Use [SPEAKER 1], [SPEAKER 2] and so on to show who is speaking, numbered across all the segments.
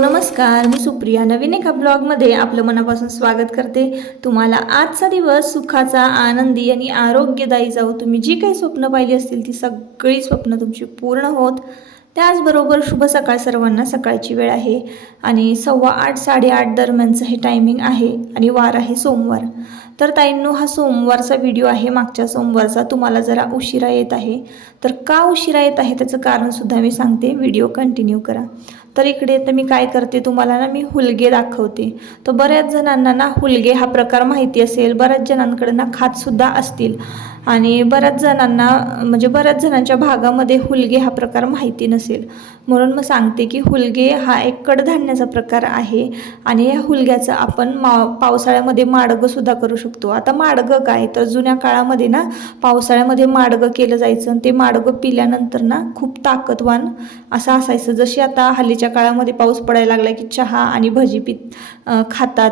[SPEAKER 1] नमस्कार मी सुप्रिया. नवीन एका ब्लॉगमध्ये आपलं मनापासून स्वागत करते. तुम्हाला आजचा दिवस सुखाचा आनंदी आणि आरोग्यदायी जाऊ तुम्ही जी काही स्वप्न पाहिली असतील ती सगळी स्वप्न तुमची पूर्ण होत. त्याचबरोबर शुभ सकाळ सर्वांना सकाळची वेळ आहे. आणि सव्वा आठ साडेआठ दरम्यानचं हे टायमिंग आहे आणि वार आहे सोमवार. तर ताईंनो हा सोमवारचा व्हिडिओ आहे. मागच्या सोमवारचा तुम्हाला जरा उशिरा येत आहे. तर का उशिरा येत आहे त्याचं कारणसुद्धा मी सांगते. व्हिडिओ कंटिन्यू करा. तर इकडे तर मी काय करते तुम्हाला ना मी हुलगे दाखवते. तर बऱ्याच जणांना ना हुलगे हा प्रकार माहिती असेल बऱ्याच जणांकडे ना खातसुद्धा असतील. आणि बऱ्याच जणांना म्हणजे बऱ्याच जणांच्या भागामध्ये हुलगे हा प्रकार माहिती नसेल. म्हणून मग सांगते की हुलगे हा एक कडधान्याचा प्रकार आहे. आणि या हुलग्याचं आपण मा पावसाळ्यामध्ये माडगंसुद्धा करू शकतो. आता माडगं काय? तर जुन्या काळामध्ये ना पावसाळ्यामध्ये माडगं केलं जायचं. आणि ते माडगं पिल्यानंतर ना खूप ताकदवान असं असायचं. जशी आता हल्लीच्या काळामध्ये पाऊस पडायला लागला की चहा आणि भजी पित खातात.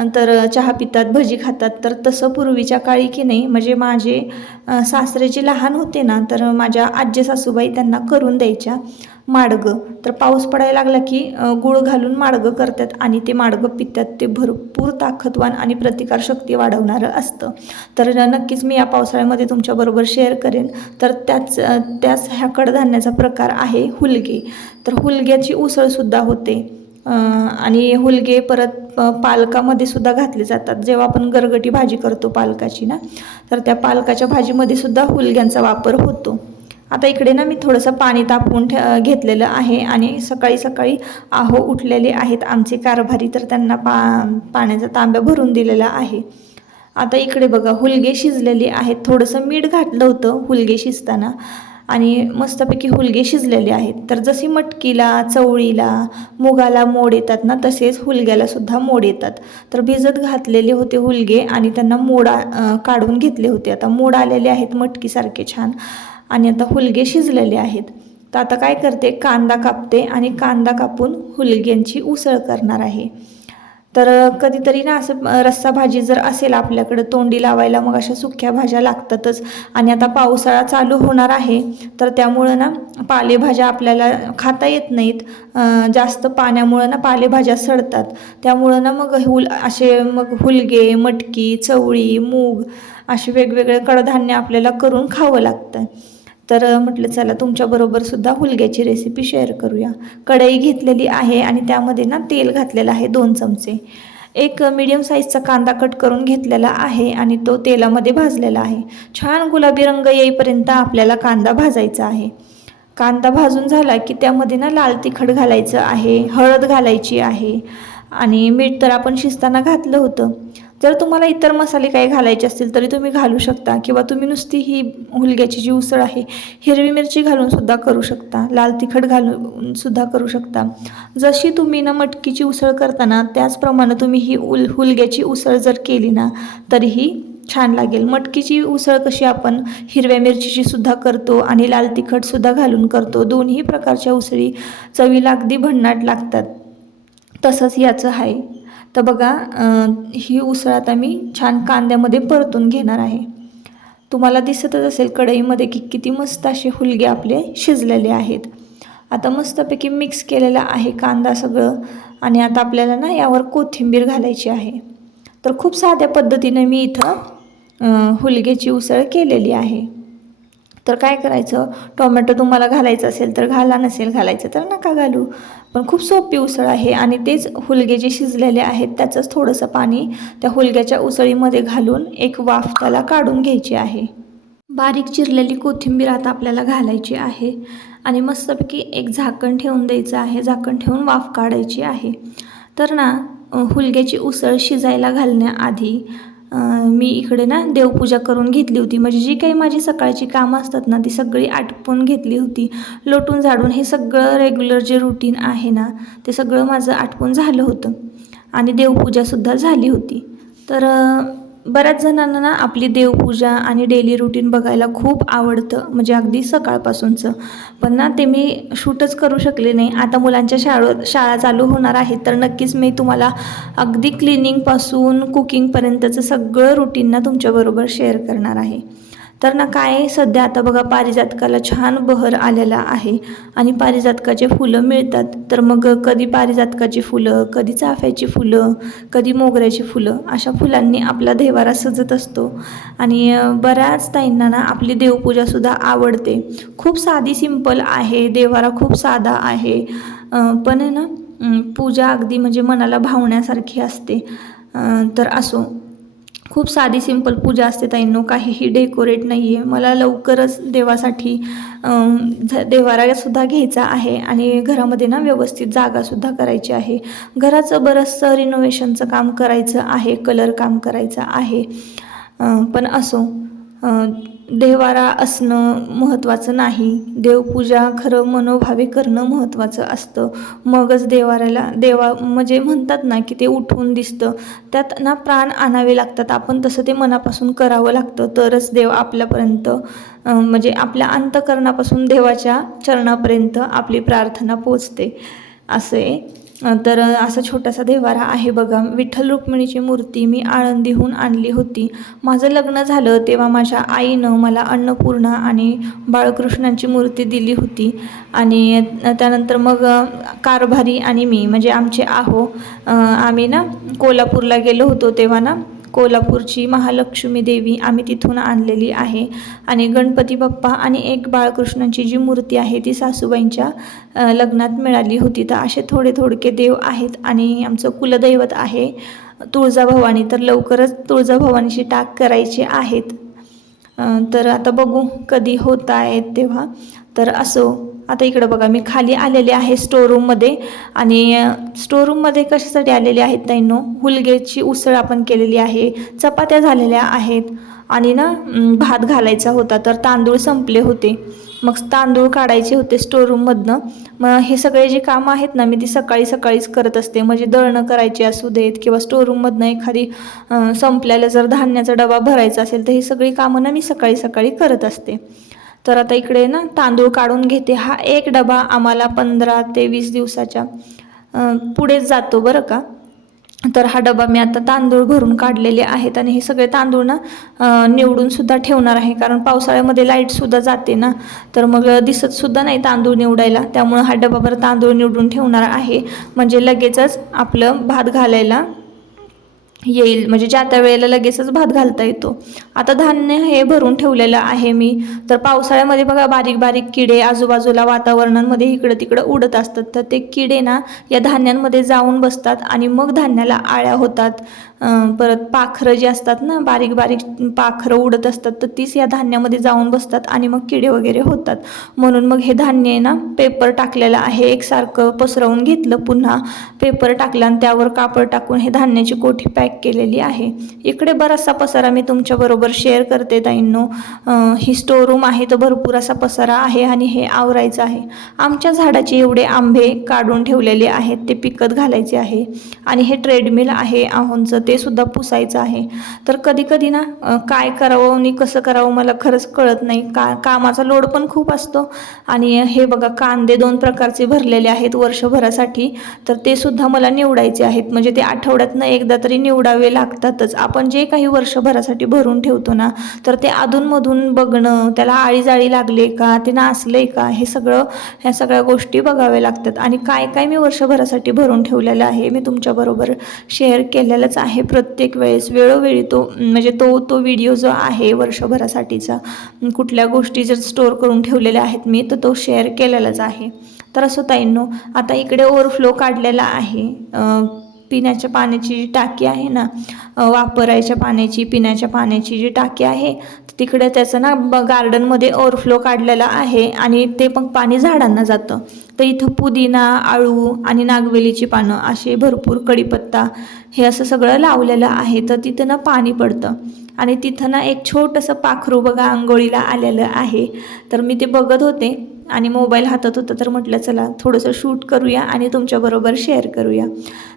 [SPEAKER 1] नंतर चहा पितात भजी खातात. तर तसं पूर्वीच्या काळी की नाही म्हणजे माझे सासरे जे लहान होते ना तर माझ्या आजी सासूबाई त्यांना करून द्यायच्या माडगं. तर पाऊस पडायला लागला की गुळ घालून माडगं करतात आणि ते माडगं पितात. ते भरपूर ताकदवान आणि प्रतिकारशक्ती वाढवणारं असतं. तर नक्कीच मी या पावसाळ्यामध्ये तुमच्याबरोबर शेअर करेन. तर त्याच त्याच ह्या कडधान्याचा प्रकार आहे हुलगे. तर हुलग्याची उसळसुद्धा होते. आणि हुलगे परत पालकामध्ये सुद्धा घातले जातात. जेव्हा आपण गरगटी भाजी करतो पालकाची ना तर त्या पालकाच्या भाजीमध्ये सुद्धा हुलग्यांचा वापर होतो. आता इकडे ना मी थोडंसं पाणी तापवून ठे घेतलेलं आहे आणि सकाळी सकाळी आहो उठलेले आहेत आमचे कारभारी तर त्यांना पा पाण्याचा तांब्या भरून दिलेला आहे. आता इकडे बघा हुलगे शिजलेले आहेत. थोडंसं मीठ घातलं होतं हुलगे शिजताना. आणि मस्तपैकी हुलगे शिजलेले आहेत. तर जशी मटकीला चवळीला मुगाला मोड येतात ना तसेच हुलग्यालासुद्धा मोड येतात. तर भिजत घातलेले होते हुलगे आणि त्यांना मोडा काढून घेतले होते. आता मोड आलेले आहेत मटकीसारखे छान आणि आता हुलगे शिजलेले आहेत. तर आता काय करते? कांदा कापते आणि कांदा कापून हुलग्यांची उसळ करणार आहे. तर कधीतरी ना असं रस्सा भाजी जर असेल आपल्याकडं तोंडी लावायला मग अशा सुक्या भाज्या लागतातच. आणि आता पावसाळा चालू होणार आहे तर त्यामुळं ना पालेभाज्या आपल्याला खाता येत नाहीत. जास्त पाण्यामुळं ना पालेभाज्या सडतात. त्यामुळं ना मग हुल असे मग हुलगे मटकी चवळी मूग असे वेगवेगळे कडधान्य आपल्याला करून खावं लागतं. तर म्हटलं चला तुमच्याबरोबर सुद्धा हुलग्याची रेसिपी शेअर करूया. कढई घेतलेली आहे आणि त्यामध्ये ना तेल घातलेलं आहे दोन चमचे. एक मीडियम साईजचा कांदा कट करून घेतलेला आहे आणि तो तेलामध्ये भाजलेला आहे. छान गुलाबी रंग येईपर्यंत आपल्याला कांदा भाजायचा आहे. कांदा भाजून झाला की त्यामध्ये ना लाल तिखट घालायचं आहे हळद घालायची आहे आणि मीठ तर आपण शिजताना घातलं होतं. जर तुम्हाला इतर मसाले काही घालायचे असतील तरी तुम्ही घालू शकता. किंवा तुम्ही नुसती ही हुलग्याची जी उसळ आहे हिरवी मिरची घालूनसुद्धा करू शकता. लाल तिखट घालून सुद्धा करू शकता. जशी तुम्ही ना मटकीची उसळ करताना त्याचप्रमाणे तुम्ही ही उल हुलग्याची उसळ जर केली ना तरीही छान लागेल. मटकीची उसळ कशी आपण हिरव्या मिरचीची सुद्धा करतो आणि लाल तिखटसुद्धा घालून करतो. दोन्ही प्रकारच्या उसळी चवीला अगदी भन्नाट लागतात. तसंच याचं आहे. तर बघा ही उसळ आता मी छान कांद्यामध्ये परतून घेणार आहे. तुम्हाला दिसतच असेल कढईमध्ये की किती मस्त असे हुलगे आपले शिजलेले आहेत. आता मस्तपैकी मिक्स केलेला आहे कांदा सगळं आणि आता आपल्याला ना यावर कोथिंबीर घालायची आहे. तर खूप साध्या पद्धतीने मी इथं हुलग्याची उसळ केलेली आहे. तर काय करायचं? टोमॅटो तुम्हाला घालायचं असेल तर घाला नसेल घालायचं तर नका घालू. पण खूप सोपी उसळ आहे आणि तेच हुलगे जे शिजलेले आहेत त्याचंच थोडंसं पाणी त्या हुलग्याच्या उसळीमध्ये घालून एक वाफ त्याला काढून घ्यायची आहे. बारीक चिरलेली कोथिंबीर आता आपल्याला घालायची आहे आणि मस्तपैकी एक झाकण ठेवून द्यायचं आहे. झाकण ठेवून वाफ काढायची आहे. तर ना हुलग्याची उसळ शिजायला घालण्याआधी मी इकडे ना देवपूजा करून घेतली होती. म्हणजे जी काही माझी सकाळची कामं असतात ना ती सगळी आटपून घेतली होती. लोटून झाडून हे सगळं रेग्युलर जे रुटीन आहे ना ते सगळं माझं आटपून झालं होतं. आणि देवपूजासुद्धा झाली होती. तर बऱ्याच जणांना ना आपली देवपूजा आणि डेली रुटीन बघायला खूप आवडतं म्हणजे अगदी सकाळपासूनचं. पण ना ते मी शूटच करू शकले नाही. आता मुलांच्या शाळेत शाळा चालू होणार आहेत तर नक्कीच मी तुम्हाला अगदी क्लिनिंगपासून कुकिंगपर्यंतचं सगळं रुटीन ना तुमच्याबरोबर शेअर करणार आहे. तर ना काय सध्या आता बघा पारिजातकाला छान बहर आलेला आहे. आणि पारिजातकाचे फुलं मिळतात. तर मग कधी पारिजातकाची फुलं कधी चाफ्याची फुलं कधी मोगऱ्याची फुलं अशा फुलांनी आपला देवारा सजत असतो. आणि बऱ्याच ताईंना ना आपली देवपूजासुद्धा आवडते. खूप साधी सिंपल आहे. देवारा खूप साधा आहे. पण आहे ना पूजा अगदी म्हणजे मनाला भावण्यासारखी असते. तर असो. खूप साधी सिंपल पूजा असते ताईंनो. काहीही डेकोरेट नाही आहे मला लवकरच देवासाठी देवारासुद्धा घ्यायचा आहे आणि घरामध्ये ना व्यवस्थित जागासुद्धा करायची आहे. घराचं बरंचसं रिनोव्हेशनचं काम करायचं आहे कलर काम करायचं आहे. पण असो. देवारा असणं महत्त्वाचं नाही. देवपूजा खरं मनोभावे करणं महत्त्वाचं असतं. मगच देवाऱ्याला देवा म्हणजे म्हणतात ना की ते उठून दिसतं. त्यात ना प्राण आणावे लागतात. आपण तसं ते मनापासून करावं लागतं. तरच देव आपल्यापर्यंत म्हणजे आपल्या अंतकरणापासून देवाच्या चरणापर्यंत आपली प्रार्थना पोचते. असे तर असा छोटासा देवारा आहे बघा. विठ्ठल रुक्मिणीची मूर्ती मी आळंदीहून आणली होती. माझं लग्न झालं तेव्हा माझ्या आईनं मला अन्नपूर्णा आणि बाळकृष्णांची मूर्ती दिली होती. आणि त्यानंतर मग कारभारी आणि मी म्हणजे आमचे आहो आम्ही ना कोल्हापूरला गेलो होतो तेव्हा ना. कोल्हापूरची महालक्ष्मी देवी आम्ही तिथून आणलेली आहे. आणि गणपती बाप्पा आणि एक बाळकृष्णांची जी मूर्ती आहे ती सासूबाईंच्या लग्नात मिळाली होती. तर असे थोडे थोडके देव आहेत आणि आमचं कुलदैवत आहे तुळजाभवानी तर लवकरच तुळजाभवानीची टाक करायची आहेत. तर आता बघू कधी होत आहेत तेव्हा. तर असो. आता इकडं बघा मी खाली आलेले आहे स्टोरूममध्ये आणि अ, स्टोरूममध्ये कशासाठी आलेले आहेत ताईनो? हुलगेची उसळ आपण केलेली आहे चपात्या झालेल्या आहेत. आणि ना भात घालायचा होता तर तांदूळ संपले होते. मग तांदूळ काढायचे होते स्टोरूममधनं मग हे सगळे जे कामं आहेत ना मी ती सकाळी सकाळीच करत असते. म्हणजे दळणं करायची असू देत किंवा स्टोरूममधनं एखादी संपल्याला जर धान्याचा डबा भरायचा असेल तर ही सगळी कामं ना मी सकाळी सकाळी करत असते. तर आता इकडे ना तांदूळ काढून घेते. हा एक डबा आम्हाला पंधरा ते वीस दिवसाच्या पुढे पुढेच जातो बरं का. तर हा डबा मी आता तांदूळ भरून काढलेले आहेत आणि हे सगळे तांदूळ ना निवडूनसुद्धा ठेवणार आहे. कारण पावसाळ्यामध्ये लाईटसुद्धा जाते ना. तर मग दिसतसुद्धा नाही तांदूळ निवडायला. त्यामुळं हा डबाभर तांदूळ निवडून ठेवणार आहे. म्हणजे लगेचच आपलं भात घालायला येईल. म्हणजे ज्या त्या वेळेला लगेचच भात घालता येतो. आता धान्य हे भरून ठेवलेलं आहे मी. तर पावसाळ्यामध्ये बघा बारीक बारीक किडे आजूबाजूला वातावरणामध्ये इकडं तिकडं उडत असतात. तर ते किडे ना या धान्यांमध्ये जाऊन बसतात आणि मग धान्याला आळ्या होतात. परत पाखरं जी असतात ना बारीक बारीक पाखरं उडत असतात तर तीच या धान्यामध्ये जाऊन बसतात आणि मग किडे वगैरे होतात. म्हणून मग हे धान्य आहे ना पेपर टाकलेलं आहे एकसारखं पसरवून घेतलं पुन्हा पेपर टाकला आणि त्यावर कापड टाकून हे धान्याची कोठी पॅक केलेली आहे. इकडे बराचसा पसारा मी तुमच्याबरोबर शेअर करते ताईंनो. ही स्टोर रूम आहे तर भरपूर असा पसारा आहे आणि हे आवरायचं आहे. आमच्या झाडाचे एवढे आंबे काढून ठेवलेले आहेत ते पिकत घालायचे आहे. आणि हे ट्रेडमिल आहे आहोंचं ते सुद्धा पुसायचं आहे. तर कधी कधी ना काय करावं आणि कसं करावं मला खरंच कळत नाही. का कामाचा लोड पण खूप असतो. आणि हे बघा कांदे दोन प्रकारचे भरलेले आहेत वर्षभरासाठी. तर ते सुद्धा मला निवडायचे आहेत. म्हणजे ते आठवड्यातनं एकदा तरी निवडावे लागतातच. आपण जे काही वर्षभरासाठी भरून ठेवतो ना तर ते अधूनमधून बघणं त्याला आळी जाळी लागले का ते नासले का हे सगळं ह्या सगळ्या गोष्टी बघाव्या लागतात. आणि काय काय मी वर्षभरासाठी भरून ठेवलेलं आहे मी तुमच्याबरोबर शेअर केलेलंच आहे. प्रत्येक वेळेस. वेळोवेळी तो म्हणजे तो तो व्हिडिओ जो आहे वर्षभरासाठीचा कुठल्या गोष्टी जर स्टोअर करून ठेवलेल्या आहेत मी तर तो शेअर केलेलाच आहे. तर असं ताईंनो आता इकडे ओव्हरफ्लो काढलेला आहे. पिण्याच्या पाण्याची जी टाकी आहे ना वापरायच्या पाण्याची पिण्याच्या पाण्याची जी टाकी आहे तिकडे त्याचं ना ब गार्डनमध्ये ओव्हरफ्लो काढलेला आहे आणि ते पण पाणी झाडांना जातं. तर इथं पुदिना आळू आणि नागवेलीची पानं असे भरपूर कढीपत्ता हे असं सगळं लावलेलं आहे. तर तिथं ना पाणी पडतं. आणि तिथं ना एक छोटंसं पाखरू बघा आंघोळीला आलेलं आहे. तर मी ते बघत होते आणि मोबाईल हातात होता तर म्हटलं चला थोडंसं शूट करूया आणि तुमच्याबरोबर शेअर करूया.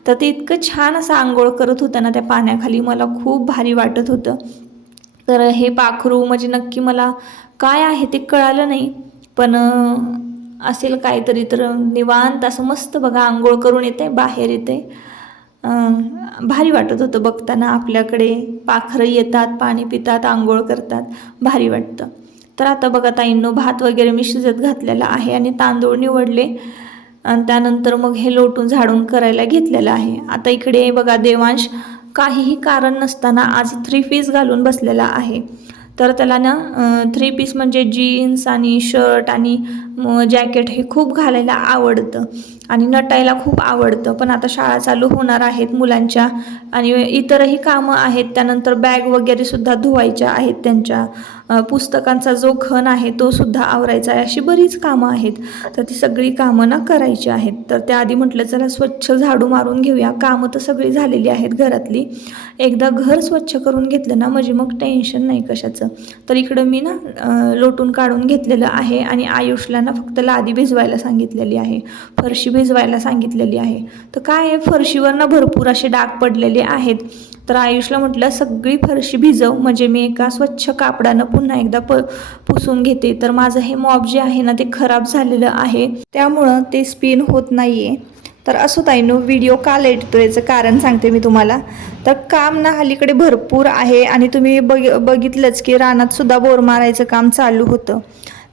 [SPEAKER 1] तर ते इतकं छान असं आंघोळ करत होतं ना त्या पाण्याखाली मला खूप भारी वाटत होतं. तर हे पाखरू म्हणजे नक्की मला काय आहे ते कळालं नाही. पण असेल काहीतरी तर निवांत असं मस्त बघा आंघोळ करून येते बाहेर येते. भारी वाटत होतं बघताना आपल्याकडे पाखरं येतात पाणी पितात आंघोळ करतात. भारी वाटतं. तर आता बघा ताईंनो भात वगैरे मी शिजत घातलेला आहे आणि तांदूळ निवडले. आणि त्यानंतर मग हे लोटून झाडून करायला घेतलेलं आहे. आता इकडे बघा देवांश काहीही कारण नसताना आज थ्री पीस घालून बसलेला आहे. तर त्याला ना थ्री पीस म्हणजे जीन्स आणि शर्ट आणि जॅकेट हे खूप घालायला आवडतं. आणि नटायला खूप आवडतं. पण आता शाळा चालू होणार आहेत मुलांच्या आणि इतरही कामं आहेत. त्यानंतर बॅग वगैरे सुद्धा धुवायच्या आहेत त्यांच्या. पुस्तकांचा जो खण आहे तो सुद्धा आवरायचा आहे. अशी बरीच कामं आहेत. तर ती सगळी कामं ना करायची आहेत. तर त्याआधी म्हटलं चला स्वच्छ झाडू मारून घेऊया. कामं तर सगळी झालेली आहेत घरातली. एकदा घर स्वच्छ करून घेतलं ना म्हणजे मग टेन्शन नाही कशाचं. तर इकडं मी ना लोटून काढून घेतलेलं आहे आणि आयुषला ना फक्त लादी भिजवायला सांगितलेली आहे. फरशी भिजवायला सांगितलेली आहे. तर काय आहे? फरशीवरनं भरपूर असे डाग पडलेले आहेत. तर आयुषला म्हटलं सगळी फरशी भिजव म्हणजे मी एका स्वच्छ कापडानं पुन्हा एकदा प पुसून घेते. तर माझं हे मॉब जे आहे ना ते खराब झालेलं आहे. त्यामुळं ते स्पिन होत नाही आहे तर असो ताईनो व्हिडिओ का लेट येतो याचं कारण सांगते मी तुम्हाला. तर काम ना हलीकडे भरपूर आहे आणि तुम्ही बघ बघितलंच की रानातसुद्धा बोर मारायचं काम चालू होतं.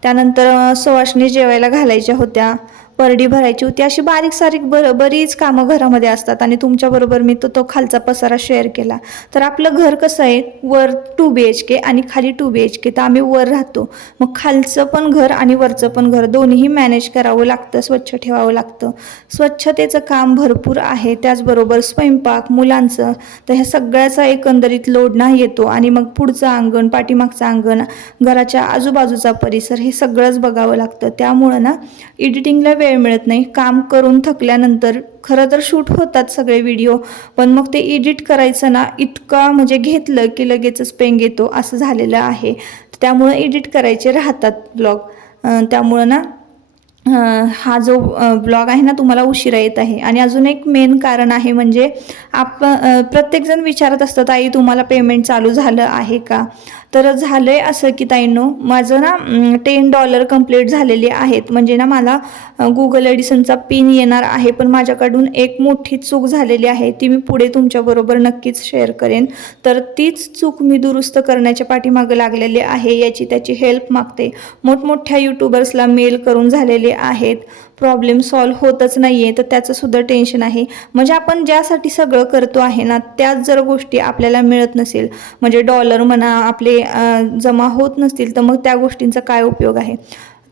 [SPEAKER 1] त्यानंतर सुवासनी जेवायला घालायच्या होत्या. परडी भरायची होती. अशी बारीक सारीक बर बरीच कामं घरामध्ये असतात आणि तुमच्याबरोबर मी तो तो खालचा पसारा शेअर केला. तर आपलं घर कसं आहे? वर टू बी एच के आणि खाली टू बी एच के तर आम्ही वर राहतो. मग खालचं पण घर आणि वरचं पण घर दोन्हीही मॅनेज करावं लागतं स्वच्छ ठेवावं लागतं. स्वच्छतेचं काम भरपूर आहे. त्याचबरोबर स्वयंपाक मुलांचं तर ह्या सगळ्याचा एकंदरीत लोड नाही येतो. आणि मग पुढचं अंगण पाठीमागचं अंगण घराच्या आजूबाजूचा परिसर हे सगळंच बघावं लागतं. त्यामुळं ना एडिटिंगला वेळ मिळत नाही. काम करून थकल्यानंतर खरं तर शूट होतात सगळे व्हिडिओ पण मग ते एडिट करायचं ना इतका म्हणजे घेतलं की लगेचच पेंग येतो असं झालेलं आहे. त्यामुळं एडिट करायचे राहतात ब्लॉग त्यामुळं ना हा जो ब्लॉग आहे ना तुम्हाला उशिरा येत आहे. आणि अजून एक मेन कारण आहे म्हणजे आप प्रत्येकजण विचारत असतात आई तुम्हाला पेमेंट चालू झालं आहे का? तर झालं आहे असं की ताईंनो माझं ना टेन डॉलर कंप्लीट झालेले आहेत. म्हणजे ना मला गुगल एडिसनचा पिन येणार आहे पण माझ्याकडून एक मोठी चूक झालेली आहे. ती मी पुढे तुमच्याबरोबर नक्कीच शेअर करेन. तर तीच चूक मी दुरुस्त करण्याच्या पाठीमागं लागलेली आहे याची त्याची हेल्प मागते. मोठमोठ्या यूट्यूबर्सला मेल करून झालेले आहेत. प्रॉब्लेम सॉल्व्ह होतच नाही आहे तर त्याचंसुद्धा टेन्शन आहे. म्हणजे आपण ज्यासाठी सगळं करतो आहे ना त्याच जर गोष्टी आपल्याला मिळत नसेल म्हणजे डॉलर म्हणा आपले जमा होत नसतील तर मग त्या गोष्टींचा काय उपयोग आहे?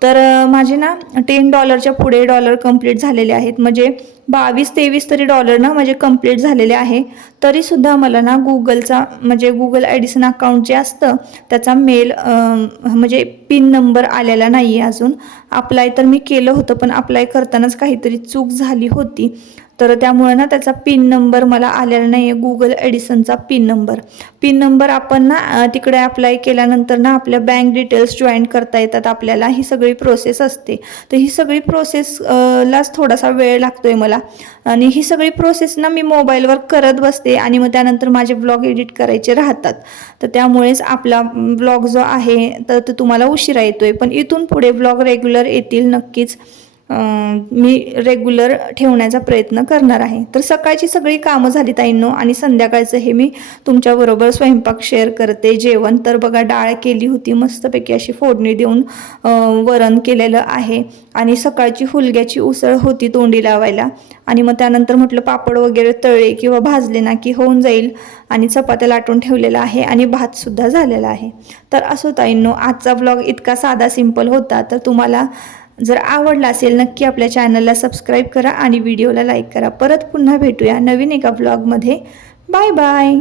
[SPEAKER 1] तर माझे ना टेन डॉलरच्या पुढे डॉलर कंप्लीट झालेले आहेत. म्हणजे बावीस तेवीस तरी डॉलर ना म्हणजे कंप्लीट झालेले आहे. तरीसुद्धा मला ना गुगलचा म्हणजे गुगल ॲडिसन अकाउंट जे असतं त्याचा मेल म्हणजे पिन नंबर आलेला नाही आहे अजून. अप्लाय तर मी केलं होतं पण अप्लाय करतानाच काहीतरी चूक झाली होती. तर त्यामुळे ना त्याचा पिन नंबर मला आलेला नाही आहे गुगल एडिसनचा पिन नंबर पिन नंबर आपण ना तिकडे अप्लाय केल्यानंतर ना आपल्या बँक डिटेल्स जॉईन करता येतात. आपल्याला ही सगळी प्रोसेस असते. तर ही सगळी प्रोसेस लाच थोडासा वेळ लागतो आहे मला. आणि ही सगळी प्रोसेस ना मी मोबाईलवर करत बसते आणि मग त्यानंतर माझे ब्लॉग एडिट करायचे राहतात. तर त्यामुळेच आपला ब्लॉग जो आहे तर तो तुम्हाला उशिरा येतो आहे पण इथून पुढे ब्लॉग रेग्युलर येतील नक्कीच. मी रेग्युलर ठेवण्याचा प्रयत्न करणार आहे. तर सकाळची सगळी कामं झाली ताईंनो आणि संध्याकाळचं हे मी तुमच्याबरोबर स्वयंपाक शेअर करते. जेवण तर बघा डाळ केली होती मस्तपैकी अशी फोडणी देऊन वरण केलेलं आहे. आणि सकाळची फुलग्याची उसळ होती तोंडी लावायला. आणि मग त्यानंतर म्हटलं पापड वगैरे तळले किंवा भाजले ना की होऊन जाईल. आणि चपात्या लाटून ठेवलेला आहे आणि भातसुद्धा झालेला आहे. तर असो ताईंनो आजचा ब्लॉग इतका साधा सिंपल होता. तर तुम्हाला जर आवडला असेल नक्की आपल्या चॅनलला सबस्क्राईब करा आणि व्हिडिओला लाईक करा. परत पुन्हा भेटूया नवीन एका ब्लॉगमध्ये बाय बाय